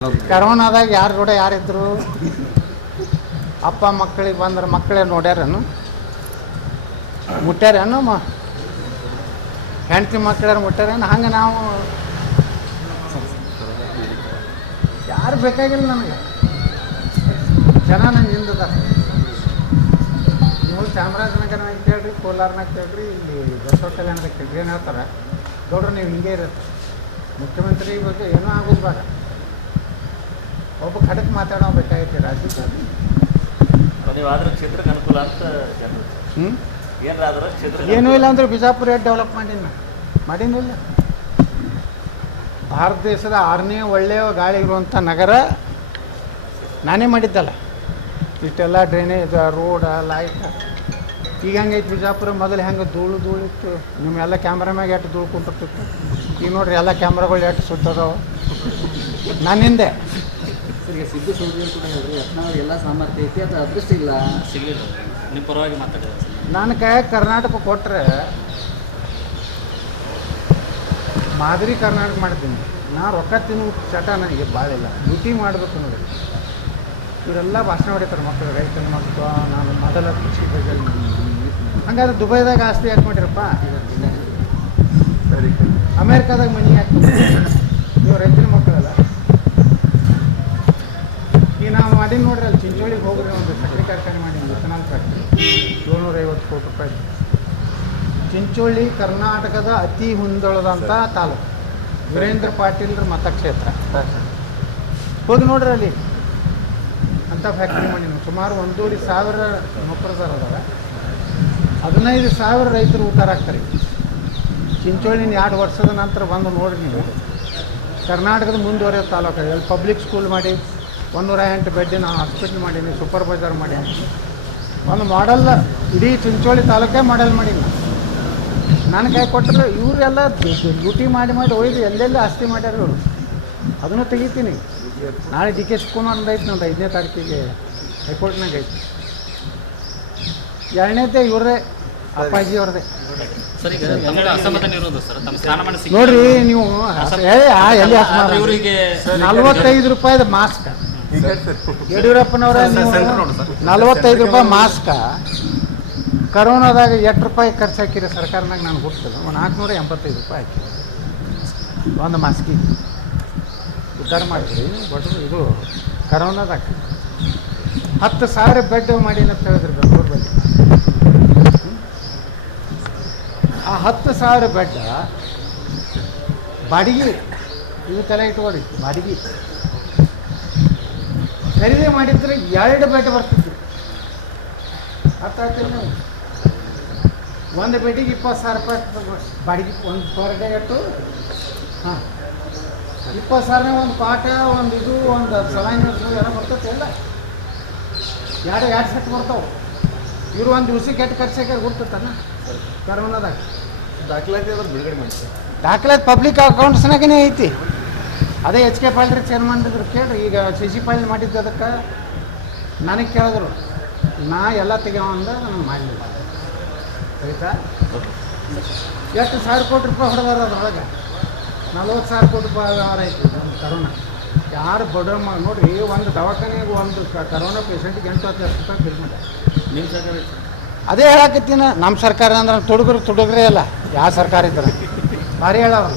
ಕರೋನಾದಾಗ ಯಾರು ಕೂಡ ಯಾರಿದ್ರು? ಅಪ್ಪ ಮಕ್ಕಳಿಗೆ ಬಂದ್ರೆ ಮಕ್ಕಳೇ ನೋಡ್ಯಾರೇನು? ಮುಟ್ಟ್ಯಾರೇನು? ಹೆಂಡತಿ ಮಕ್ಕಳ್ಯಾರು ಮುಟ್ಟ್ಯಾರೇನು? ಹಂಗೆ ನಾವು ಯಾರು ಬೇಕಾಗಿಲ್ಲ ನನಗೆ. ಜನ ನಂಗೆ ಹಿಂದದ. ನೀವು ಚಾಮರಾಜನಗರನಾಗ ಕೇಳ್ರಿ, ಕೋಲಾರನಾಗ ಕೇಳ್ರಿ, ಇಲ್ಲಿ ಬಸವ ಕಲ್ಯಾಣದಾಗ ಕೇಳ್ರಿ, ಏನು ಹೇಳ್ತಾರೆ? ನೋಡ್ರಿ ನೀವು ಹಿಂಗೆ ಇರುತ್ತೆ. ಮುಖ್ಯಮಂತ್ರಿ ಬಗ್ಗೆ ಏನೂ ಆಗೋದು ಬೇಡ, ಒಬ್ಬ ಖಡಕ್ ಮಾತಾಡೋ ಬೇಕಾಗೈತಿ ರಾಜ್ಯದಲ್ಲಿ. ನೀವಾದ್ರೆ ಕ್ಷೇತ್ರಕ್ಕೆ ಅನುಕೂಲ ಅಂತ ಏನಾದ್ರೂ ಕ್ಷೇತ್ರ ಏನೂ ಇಲ್ಲ ಅಂದ್ರೆ ಬಿಜಾಪುರ ಡೆವಲಪ್ ಮಾಡಿನಿಲ್ಲ. ಭಾರತ ದೇಶದ 6ನೇ ಒಳ್ಳೆಯ ಗಾಳಿ ಇರುವಂಥ ನಗರ ನಾನೇ ಮಾಡಿದ್ದಲ್ಲ. ಇಷ್ಟೆಲ್ಲ ಡ್ರೈನೇಜ್, ರೋಡ, ಲೈಟ್. ಈಗ ಹೆಂಗೈತಿ ಬಿಜಾಪುರ? ಮೊದಲು ಹೆಂಗೆ ಧೂಳು ಇತ್ತು. ನಿಮ್ಮೆಲ್ಲ ಕ್ಯಾಮ್ರಾಮ್ಯಾಗ ಎಷ್ಟು ಧೂಳು ಕುಂತಿರ್ತಿತ್ತು. ಈಗ ನೋಡ್ರಿ ಎಲ್ಲ ಕ್ಯಾಮ್ರಾಗಳು ಎಷ್ಟು ಸುತ್ತದವು. ನನ್ನಿಂದೆ ಈಗ ಸಿದ್ದು ಸೋದರಿಯರು ಕೂಡ ಹೇಳಿದ್ರು ಯತ್ನಾಳ್ ಎಲ್ಲ ಸಾಮರ್ಥ್ಯ ಐತಿ, ಅದು ಅದೃಷ್ಟ ಇಲ್ಲ, ಸಿಗಲಿಲ್ಲ. ನಿಮ್ಮ ಪರವಾಗಿ ಮಾತಾಡಿದ್ರು. ನನ್ನ ಕೈಯಾಗ ಕರ್ನಾಟಕ ಕೊಟ್ಟರೆ ಮಾದರಿ ಕರ್ನಾಟಕ ಮಾಡ್ತೀನಿ. ನಾ ರೊಕ್ಕ ತಿನ್ನು ಚಟ ನನಗೆ ಭಾಳಿಲ್ಲ. ಡ್ಯೂಟಿ ಮಾಡಬೇಕು ನೋಡಿ. ಇವರೆಲ್ಲ ಭಾಷಣ ಹೊಡಿತಾರೆ ಮಕ್ಕಳು, ರೈತನ ಮಕ್ಕಳು. ನಾನು ಮೊದಲ ಕೃಷಿ ಬಗ್ಗೆ ಹಂಗಾದ್ರೆ ದುಬೈದಾಗ ಆಸ್ತಿ ಯಾಕೆ ಮಾಡಿರಪ್ಪ? ಸರಿ, ಅಮೇರಿಕಾದಾಗ ಮನಿ ಯಾಕೆ? ನೀವು ರೈತನ ಮಕ್ಕಳಲ್ಲ. ಈಗ ನಾವು ಮಾಡೀನಿ ನೋಡ್ರಿ, ಅಲ್ಲಿ ಚಿಂಚೋಳಿಗೆ ಹೋಗ್ರಿ, ಒಂದು ಸಕ್ಕರೆ ಕಾರ್ಖಾನೆ ಮಾಡೀನಿ, ಇಥನಾಲ್ ಫ್ಯಾಕ್ಟ್ರಿ, 750 ಕೋಟಿ ರೂಪಾಯಿ. ಚಿಂಚೋಳಿ ಕರ್ನಾಟಕದ ಅತಿ ಮುಂದೊಳದಂಥ ತಾಲೂಕು. ವೀರೇಂದ್ರ ಪಾಟೀಲ್ರ ಮತಕ್ಷೇತ್ರ. ಹೋಗಿ ನೋಡ್ರಿ ಅಲ್ಲಿ ಅಂಥ ಫ್ಯಾಕ್ಟ್ರಿ ಮಾಡೀನಿ. ಸುಮಾರು 1,500 ನೌಕರದಾರ ಅದಾರ. 15,000 ರೈತರು ಊಟ ಆಗ್ತಾರೆ. ಚಿಂಚೋಳಿನ 2 ವರ್ಷದ ನಂತರ ಬಂದು ನೋಡ್ರಿ ನೀವು. ಕರ್ನಾಟಕದ ಮುಂದುವರೆಯೋ ತಾಲೂಕು. ಅಲ್ಲಿ ಪಬ್ಲಿಕ್ ಸ್ಕೂಲ್ ಮಾಡಿ, 108 ಬೆಡ್ಡಿನ ಹಾಸ್ಪಿಟ್ಲ್ ಮಾಡೀನಿ, ಸೂಪರ್ ಬಜಾರ್ ಮಾಡೀನಿ. ಒಂದು ಮಾಡೆಲ್ ಇಡೀ ಚಿಂಚೋಳಿ ತಾಲೂಕೇ ಮಾಡೆಲ್ ಮಾಡೀನಿ. ನನ್ನ ಕೈ ಕೊಟ್ಟರೆ ಇವರೆಲ್ಲ ಡ್ಯೂಟಿ ಮಾಡಿ ಒಯ್ದು ಎಲ್ಲೆಲ್ಲಿ ಆಸ್ತಿ ಮಾಡ್ಯಾರ ಇವರು. ಅದನ್ನು ತೆಗಿತೀನಿ. ನಾಳೆ ಡಿ ಕೆ ಶಿವಕುಮಾರ್ ಐತಿ, ನಂದು 5ನೇ ತಾರೀಕಿಗೆ ಹೈಕೋರ್ಟ್ನಾಗ ಐತಿ. 2ನೇದೇ ಇವ್ರದೇ, ಅಪ್ಪಾಜಿ ಅವ್ರದೇ. ನೋಡ್ರಿ ನೀವು ಎಲ್ಲಿ 45 ರೂಪಾಯಿದ ಮಾಸ್ಕ್. ಯಡಿಯೂರಪ್ಪನವರ ನೀವು 45 ರೂಪಾಯಿ ಮಾಸ್ಕ ಕರೋನಾದಾಗ ಎಷ್ಟು ರೂಪಾಯಿ ಖರ್ಚು ಹಾಕಿರಿ ಸರ್ಕಾರನಾಗ? ನಾನು ಹುಡ್ತದೆ 485 ರೂಪಾಯಿ ಹಾಕಿ ಒಂದು ಮಾಸ್ಕಿಗೆ ಉದ್ಧಾರ ಮಾಡಿದ್ರಿ. ಬಟ್ ಇದು ಕರೋನಾದಾಗ 10,000 ಬೆಡ್ ಮಾಡಿ ಅಂತ ಹೇಳಿದ್ರಿ ಬೆಂಗಳೂರು ಬಗ್ಗೆ. ಆ 10,000 ಬೆಡ್ ಬಾಡಿಗೆ, ಇವು ತಲೆ ಇಟ್ಕೊಳ್ಳಿ, ಬಾಡಿಗೆ ಖರೀದಿ ಮಾಡಿದ್ರೆ 2 ಬೆಡ್ ಬರ್ತಿತ್ತು. ಅರ್ಥ ಆಗ್ತಿಲ್ಲ ನೀವು? ಒಂದು ಬೆಡ್ಡಿಗೆ 20,000 ರೂಪಾಯಿ ಬಾಡಿಗೆ. ಒಂದು ಪರ್ ಡೇ ಇಟ್ಟು 20,000 ಒಂದು ಪಾಠ, ಒಂದು ಇದು, ಒಂದು ಸಲಾಯಿನ ಎಲ್ಲ ಬರ್ತೈತೆ. ಎಲ್ಲ 2 ಸೆಟ್ ಬರ್ತಾವೆ. ಇವರು ಒಂದು ದಿವ್ಸಕ್ಕೆ ಎಷ್ಟು ಖರ್ಚಾಗ ಗುರ್ತತಾನ ಕರೋನಾದಾಗ? ದಾಖಲಾತಿ ಅದ್ರ ಬಿಡುಗಡೆ ಮಾಡ್ತಾರೆ. ದಾಖಲಾತಿ ಪಬ್ಲಿಕ್ ಅಕೌಂಟ್ಸ್ನಾಗೇ ಐತಿ. ಅದೇ ಎಚ್ ಕೆ ಪಾಲ್ರಿ ಚೇರ್ಮನ್ ಇದ್ರು ಕೇಳ್ರಿ. ಈಗ CC ಪಾಲ್ ಮಾಡಿದ್ದು ಅದಕ್ಕೆ ನನಗೆ ಕೇಳಿದ್ರು, ನಾ ಎಲ್ಲ ತೆಗೆಯೋ ಅಂದ ನನಗೆ ಮಾಡಲಿಲ್ಲ. ಆಯಿತಾ? ಎಷ್ಟು 1,000 ಕೋಟಿ ರೂಪಾಯಿ ಹೊಡೆದಾರ ಅದ್ರೊಳಗೆ. 40,000 ಕೋಟಿ ರೂಪಾಯಿ ವ್ಯವಹಾರ ಐತಿ ಕರೋನಾ. ಯಾರು ಬಡ ನೋಡ್ರಿ, ಒಂದು ದವಾಖಾನೆಗೆ ಒಂದು ಕರೋನಾ ಪೇಷಂಟಿಗೆ 8-10 ಲಕ್ಷ ರೂಪಾಯಿ ಬಿಲ್ ಮಾಡ್ಯಾರ. ನಿಮ್ಮ ಸರ್ಕಾರ ಅದೇ ಹೇಳಕತ್ತೀನಿ. ನಮ್ಮ ಸರ್ಕಾರ ಅಂದ್ರೆ ತುಡುಗ್ರೆ ಅಲ್ಲ, ಯಾವ ಸರ್ಕಾರ ಇದ್ರೆ ಭಾರಿ ಹೇಳೋಲ್ಲ.